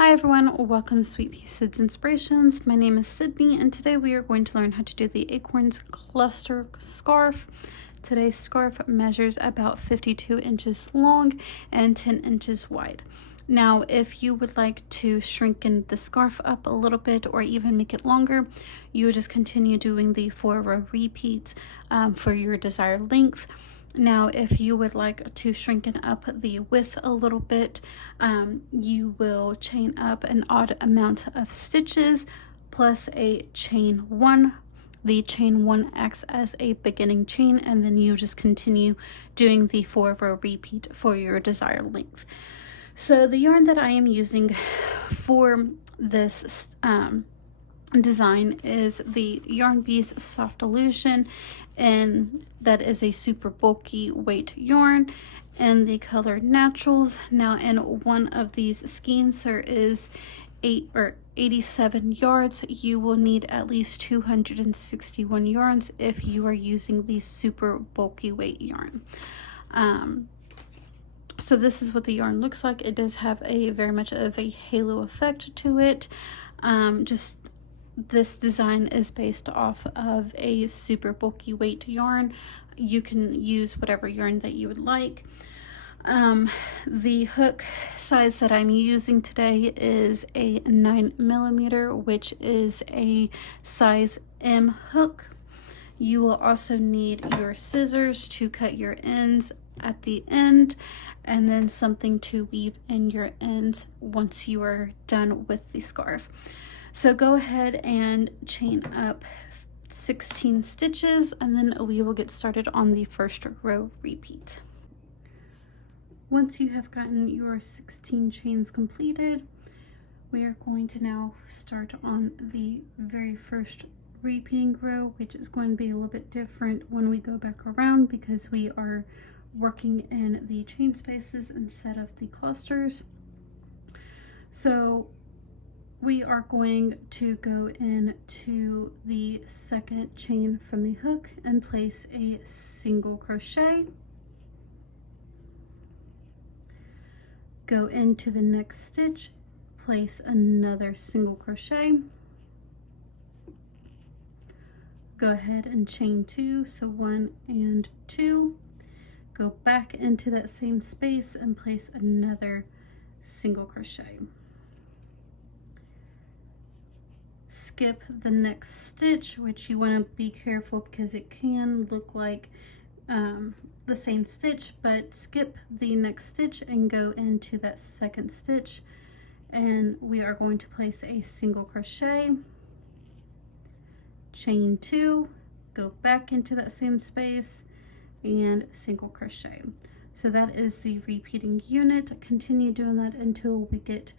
Hi everyone, welcome to Sweet Pea Sid's Inspirations. My name is Sydney and today we are going to learn how to do the Acorns Cluster Scarf. Today's scarf measures about 52 inches long and 10 inches wide. Now, if you would like to shrink the scarf up a little bit or even make it longer, you would just continue doing the 4-row repeats for your desired length. Now, if you would like to shrinken up the width a little bit, you will chain up an odd amount of stitches plus a chain 1. The chain 1 acts as a beginning chain, and then you just continue doing the 4-row repeat for your desired length. So the yarn that I am using for this design is the Yarn Bees Soft Illusion, and that is a super bulky weight yarn in the color Naturals. Now, in one of these skeins there is 87 yards. You will need at least 261 yarns if you are using the super bulky weight yarn. So this is what the yarn looks like. It does have a very much of a halo effect to it. This design is based off of a super bulky weight yarn. You can use whatever yarn that you would like. The hook size that I'm using today is a 9mm, which is a size M hook. You will also need your scissors to cut your ends at the end, and then something to weave in your ends once you are done with the scarf. So go ahead and chain up 16 stitches, and then we will get started on the first row repeat. Once you have gotten your 16 chains completed, we are going to now start on the very first repeating row, which is going to be a little bit different when we go back around because we are working in the chain spaces instead of the clusters. So we are going to go into the second chain from the hook and place a single crochet. Go into the next stitch, place another single crochet. Go ahead and chain 2, so 1 and 2. Go back into that same space and place another single crochet. Skip the next stitch, which you want to be careful because it can look like the same stitch, but skip the next stitch and go into that second stitch, and we are going to place a single crochet, chain 2, go back into that same space and single crochet. So that is the repeating unit. Continue doing that until we get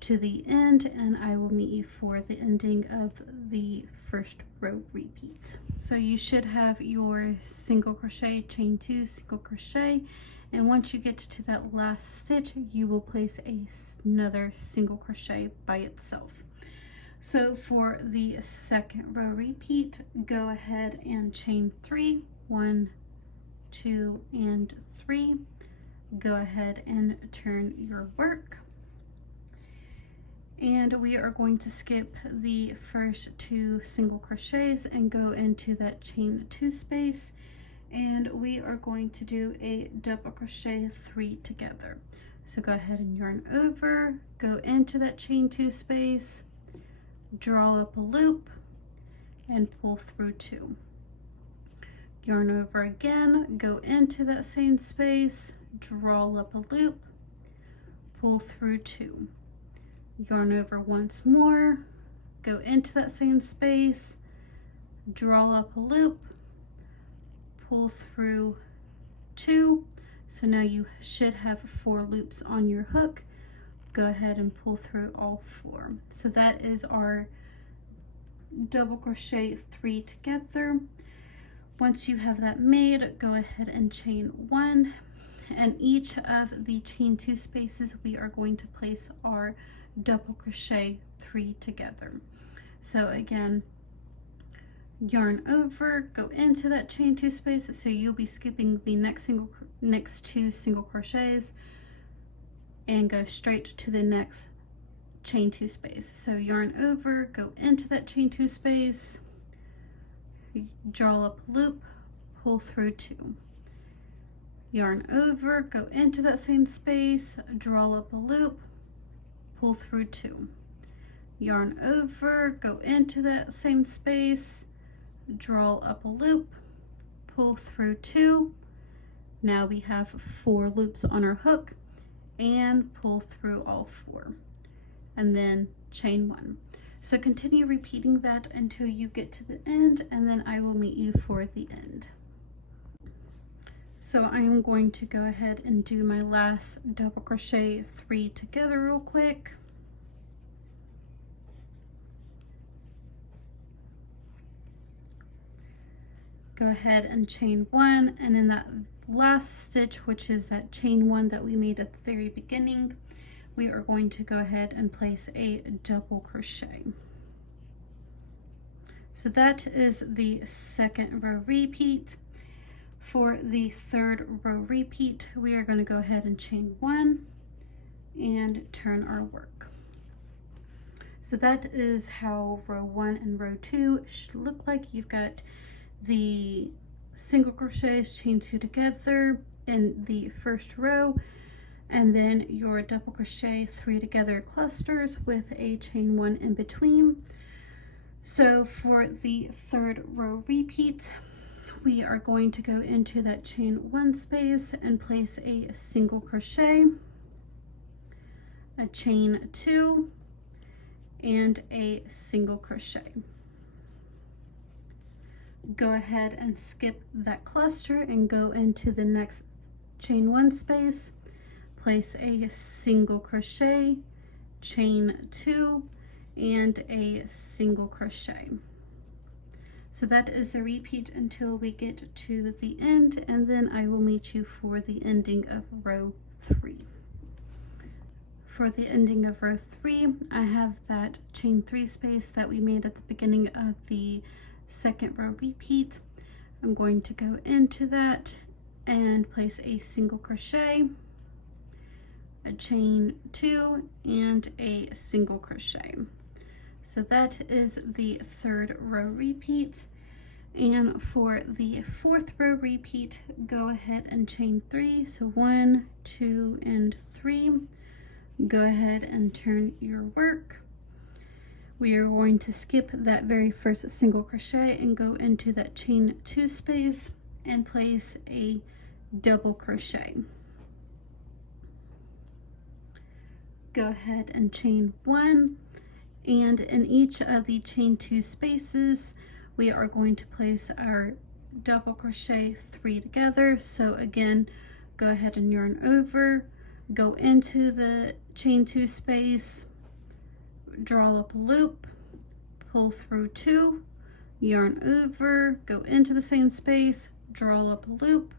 to the end, and I will meet you for the ending of the first row repeat. So you should have your single crochet, chain 2, single crochet, and once you get to that last stitch you will place another single crochet by itself. So for the second row repeat, go ahead and chain 3, 1, 2 and 3. Go ahead and turn your work. And we are going to skip the first 2 single crochets and go into that chain 2 space, and we are going to do a double crochet 3 together. So go ahead and yarn over, go into that chain 2 space, draw up a loop and pull through 2. Yarn over again, go into that same space, draw up a loop, pull through 2. Yarn over once more, go into that same space, draw up a loop, pull through 2. So now you should have 4 loops on your hook. Go ahead and pull through all 4. So that is our double crochet 3 together. Once you have that made, go ahead and chain 1, and each of the chain 2 spaces we are going to place our double crochet 3 together. So again, yarn over, go into that chain 2 space, so you'll be skipping the next 2 single crochets and go straight to the next chain 2 space. So yarn over, go into that chain 2 space, draw up a loop, pull through 2. Yarn over, go into that same space, draw up a loop, pull through 2. Yarn over, go into that same space, draw up a loop, pull through 2. Now we have 4 loops on our hook, and pull through all 4, and then chain 1. So continue repeating that until you get to the end, and then I will meet you for the end. So I am going to go ahead and do my last double crochet 3 together real quick. Go ahead and chain 1, and in that last stitch, which is that chain 1 that we made at the very beginning, we are going to go ahead and place a double crochet. So that is the second row repeat. For the third row repeat, we are going to go ahead and chain 1 and turn our work. So that is how row 1 and row 2 should look like. You've got the single crochets, chain 2 together in the first row, and then your double crochet 3 together clusters with a chain 1 in between. So for the third row repeat, we are going to go into that chain 1 space and place a single crochet, a chain 2, and a single crochet. Go ahead and skip that cluster and go into the next chain 1 space, place a single crochet, chain 2, and a single crochet. So that is the repeat until we get to the end, and then I will meet you for the ending of row 3. For the ending of row 3, I have that chain 3 space that we made at the beginning of the second row repeat. I'm going to go into that and place a single crochet, a chain 2, and a single crochet. So that is the third row repeat. And for the fourth row repeat, go ahead and chain 3. So 1, 2, and 3. Go ahead and turn your work. We are going to skip that very first single crochet and go into that chain 2 space and place a double crochet. Go ahead and chain 1, and in each of the chain 2 spaces we are going to place our double crochet 3 together. So again, go ahead and yarn over, go into the chain 2 space, draw up a loop, pull through 2, yarn over, go into the same space, draw up a loop,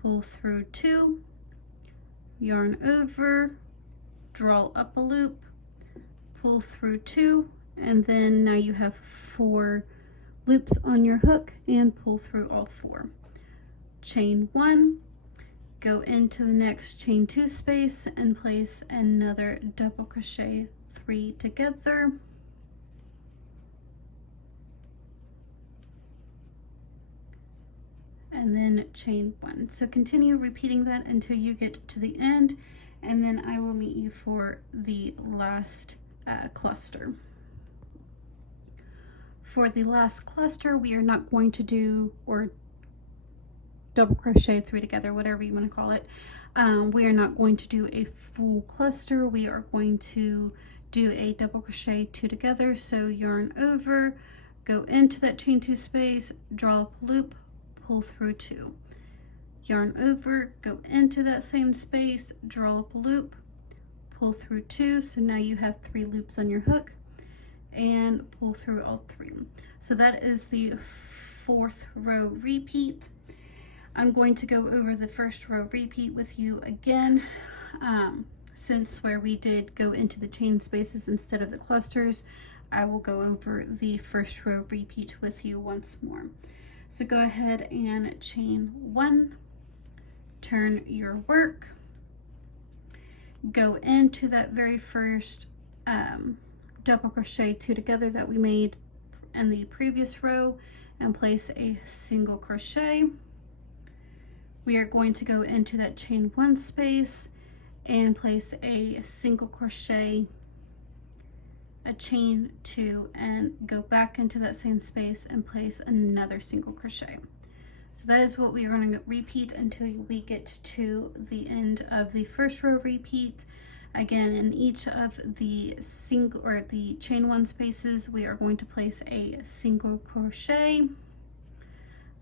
pull through 2, yarn over, draw up a loop, pull through 2, and then now you have 4 loops on your hook, and pull through all 4. Chain 1, go into the next chain 2 space and place another double crochet 3 together. And then chain 1. So continue repeating that until you get to the end, and then I will meet you for the last cluster. For the last cluster, we are not going to do, or double crochet 3 together, whatever you want to call it. We are not going to do a full cluster. We are going to do a double crochet 2 together. So yarn over, go into that chain 2 space, draw up a loop, pull through 2. Yarn over, go into that same space, draw up a loop, pull through 2. So now you have 3 loops on your hook, and pull through all 3. So that is the fourth row repeat. I'm going to go over the first row repeat with you again, since where we did go into the chain spaces instead of the clusters. I will go over the first row repeat with you once more. So go ahead and chain 1, turn your work, go into that very first double crochet 2 together that we made in the previous row and place a single crochet. We are going to go into that chain 1 space and place a single crochet, a chain 2, and go back into that same space and place another single crochet. So that is what we are going to repeat until we get to the end of the first row repeat. Again, in each of the single or the chain 1 spaces, we are going to place a single crochet,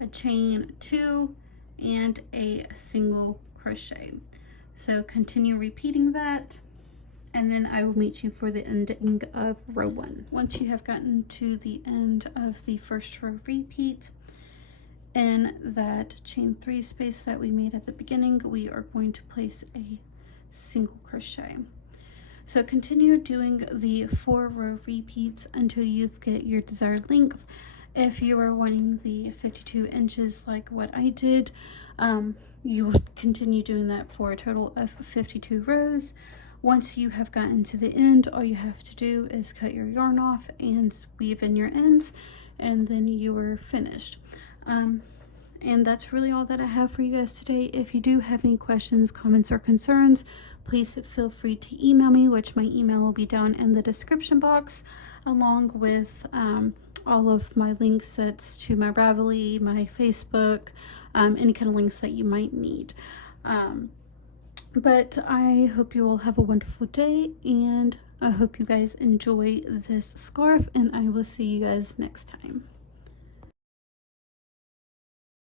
a chain 2, and a single crochet. So continue repeating that, and then I will meet you for the ending of row 1. Once you have gotten to the end of the first row repeat, in that chain 3 space that we made at the beginning, we are going to place a single crochet. So continue doing the 4 row repeats until you get your desired length. If you are wanting the 52 inches like what I did, you will continue doing that for a total of 52 rows. Once you have gotten to the end, all you have to do is cut your yarn off and weave in your ends, and then you are finished. And that's really all that I have for you guys today. If you do have any questions, comments, or concerns, please feel free to email me, which my email will be down in the description box, along with all of my link sets to my Ravelry, my Facebook, any kind of links that you might need. But I hope you all have a wonderful day, and I hope you guys enjoy this scarf, and I will see you guys next time.